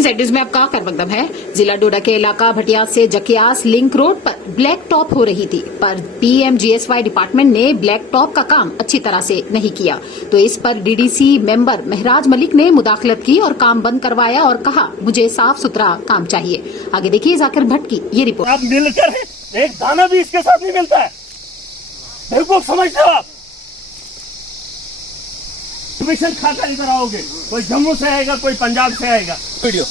Insiders में आपका कर मकदम है। जिला डोडा के इलाका भटियात से जकियास लिंक रोड पर ब्लैक टॉप हो रही थी, पर पीएमजीएसवाई डिपार्टमेंट ने ब्लैक टॉप का काम अच्छी तरह से नहीं किया, तो इस पर डीडीसी मेंबर महराज मलिक ने मुदाखलत की और काम बंद करवाया और कहा मुझे साफ सुथरा काम चाहिए। आगे देखिए जाकिर भट्ट की ये रिपोर्ट। आप मिलकर एक दाना भी इसके साथ नहीं मिलता है, बेवकूफ समझते हो आप। कमीशन खाता इधर आओगे, कोई जम्मू से आएगा, कोई पंजाब से आएगा। वीडियो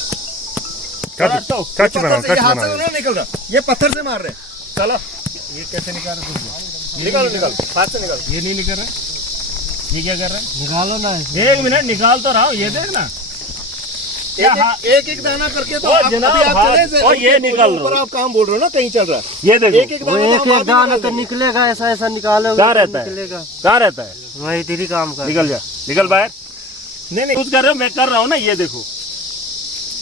निकल रहा, ये पत्थर से मार रहे। चलो ये कैसे निकाल रहे? निकालो हाथ से निकालो। ये नहीं निकल रहा, ये क्या कर रहा है? निकालो ना, एक मिनट निकाल तो रहा हूँ। ये देखना एक एक दाना करके तो अभी आप चले ये निकल रहा है। आप काम बोल रहे हो ना, कहीं चल रहा है। ये देखो एक एक दाना तो निकलेगा, ऐसा ऐसा निकालोगे। कहाँ रहता है? कहाँ रहता है? वही तेरी काम कर। निकल जा, निकल बाहर। नहीं कुछ कर रहे हो, मैं कर रहा हूँ ना। ये देखो,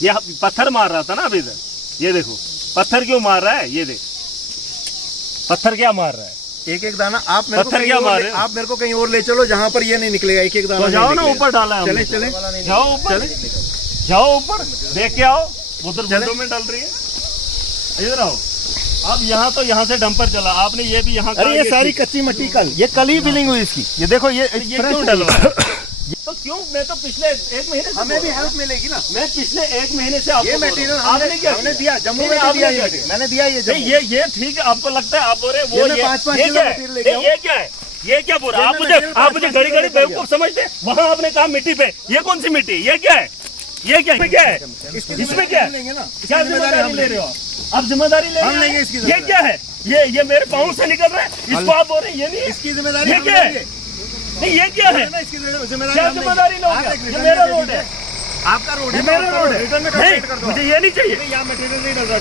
ये पत्थर मार रहा था ना अभी इधर। ये देखो पत्थर क्यों मार रहा है, ये देख पत्थर क्या मार रहा है। एक एक दाना आप मेरे पत्थर क्या मार रहे हो? आप मेरे को कहीं और ले चलो जहाँ पर ये नहीं निकलेगा। एक एक दाना तो जाओ ना, ऊपर डाला है। चले चले जाओ ऊपर, जाओ ऊपर देख के आओ। उधर बंदों में डल रही है, इधर आओ। अब यहाँ तो यहाँ से डंपर चला, आपने ये भी यहाँ। अरे ये सारी कच्ची मिट्टी कल ही फिलिंग हुई इसकी। ये देखो ये क्यों डलवा तो क्यों? मैं तो पिछले एक महीने से हमें भी हेल्प मिलेगी ना। मैं पिछले एक महीने से आपको ये मटेरियल हमने दिया, जम्मू में दिया, मैंने दिया। ये ठीक है, आपको लगता है आप बोल रहे वो ये 5-5 किलो मटेरियल लेके आऊं। ये क्या है? ये क्या बोल रहा है? आप मुझे घड़ी घड़ी बेवकूफ समझते हैं। वहाँ आपने कहा मिट्टी पे, ये कौन सी मिट्टी? ये क्या है? ये क्या है? क्या है इसमें? क्या है? क्या जिम्मेदारी ले रहे हो आप? जिम्मेदारी ले रहे हैं। ये क्या है? ये मेरे पाँव से निकल रहा है, इसको आप बोल रहे हैं ये नहीं इसकी जिम्मेदारी। ये क्या है? नहीं ये क्या है? क्या जिम्मेदारी लोगे? ये मेरा रोड है, आपका रोड है, मेरा रोड है। नहीं मुझे ये नहीं चाहिए।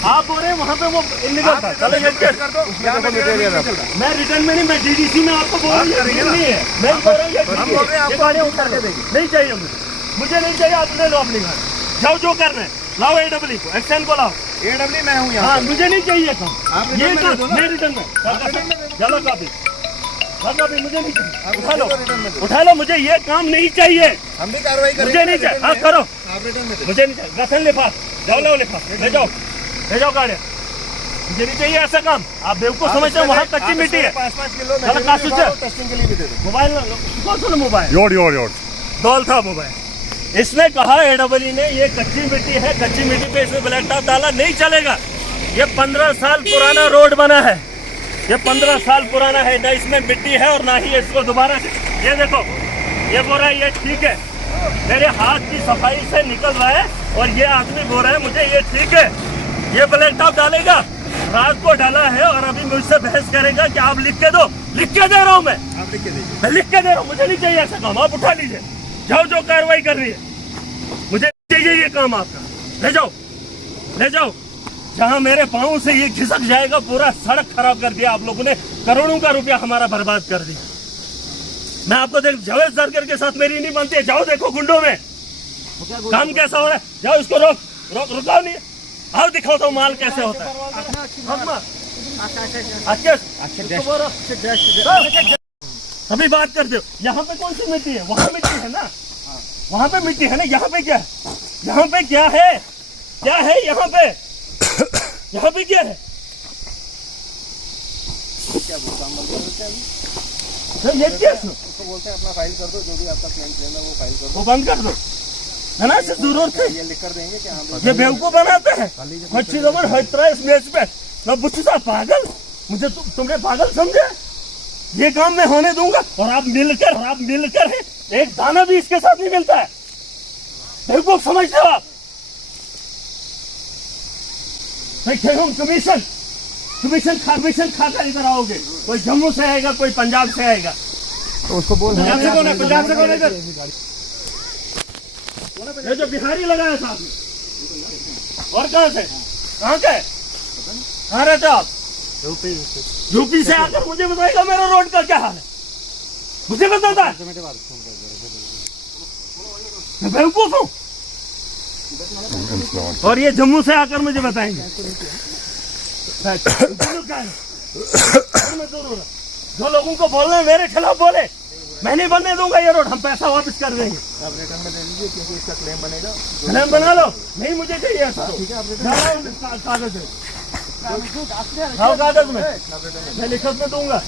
आप बोल रहे हैं वहाँ पे वो इल्लीगल था। चलो ये कर दो, मैं रिटर्न में नहीं, मैं डीडीसी में आपको बोल रहा हूँ नहीं है। मैं बोल रहा हूँ ये गाड़ियाँ उतार के देंगे। नहीं चाहिए मुझे नहीं चाहिए। आप ले लो अपनी गाड़ी, जाओ जो करना है लाओ। एडब्ल्यू को एक्शन को लाओ। एडब्ल्यू मैं हूँ यहाँ। मुझे नहीं चाहिए काम, ये मैं रिटर्न में चलो काफी मुझे नहीं चाहिए। उठा लो, मुझे ये काम नहीं चाहिए। हम भी कार्रवाई करेंगे। मुझे नहीं चाहिए, हाँ करो। मुझे नहीं चाहिए, रसन लिफाफ जाओ, लो लिफाफ ले जाओ गाड़ियाँ। मुझे नहीं चाहिए ऐसा काम। आप बेवकूफ समझते हो, वहाँ कच्ची मिट्टी है। 5-5 किलो मोबाइल डॉल था मोबाइल। इसने कहा एडब्ल्यू ने ये कच्ची मिट्टी है, कच्ची मिट्टी पे इसमें ब्लैक टॉप डाला, नहीं चलेगा। ये 15 साल पुराना रोड बना है, ये 15 साल पुराना है, ना इसमें मिट्टी है और ना ही इसको दोबारा से। ये देखो ये बोल रहा है ये ठीक है, मेरे हाथ की सफाई से निकल रहा है। और ये आदमी बोल रहा है मुझे ये ठीक है, ये ब्लैक टॉप डालेगा। रात को डाला है और अभी मुझसे बहस करेगा कि आप लिख के दो। लिख के दे रहा हूँ मैं लिख के दे रहा हूँ। मुझे नहीं चाहिए ऐसा काम, आप उठा लीजिए, जाओ जो कार्रवाई कर रही है। मुझे चाहिए ये काम आपका, ले जाओ। जहाँ मेरे पाँव से ये खिसक जाएगा, पूरा सड़क खराब कर दिया आप लोगों ने, करोड़ों का रुपया हमारा बर्बाद कर दिया। मैं आपको देख, जावेद सरकार के साथ मेरी नहीं बनती है। जाओ देखो गुंडों में काम कैसा हो रहा है, जाओ इसको रुकाओ नहीं। आओ दिखाओ तो माल कैसे होता है। अभी बात करते हो, यहाँ पे कौन सी मिट्टी है? वहाँ मिट्टी है ना, वहाँ पे मिट्टी है ना। यहाँ पे क्या है? यहाँ पे क्या है? क्या है यहाँ पे? यहाँ पे क्या है? सर ये क्या बोलते हैं? अपना फाइल कर दो, जो भी आपका क्लेम है वो फाइल कर दो, वो बंद कर दो है ना। जरूरत है ये लिख कर देंगे कि ये बेवकूफ बनाते हैं। अच्छी खबर है इस मैच पे। मैं बुच्ची साहब पागल, मुझे तुमने पागल समझे? ये काम मैं होने दूंगा। और आप मिलकर एक दाना भी इसके साथ नहीं मिलता है, बेवकूफ समझते हो आप। कमीशन खाकर इधर आओगे, कोई जम्मू से आएगा, कोई पंजाब से आएगा। तो उसको बोल पंजाब से कौन है? इधर ये जो बिहारी लगाया साहब ने। और कहाँ से? कहाँ रहते आप? यूपी से आकर मुझे बताएगा मेरा रोड का क्या हाल है? मुझे बताता है? मैं बेवकूफ हूँ? और ये जम्मू से आकर मुझे बताएंगे। जो लोगों को बोलना है मेरे खिलाफ बोले, मैं नहीं बनने दूंगा ये रोड, हम पैसा वापस कर देंगे। आप रिटर्न में दे दीजिए क्योंकि इसका क्लेम बनेगा। क्लेम बना लो, नहीं मुझे चाहिए ऐसा। ठीक है, आप कागज में, मैं लिखत में दूंगा।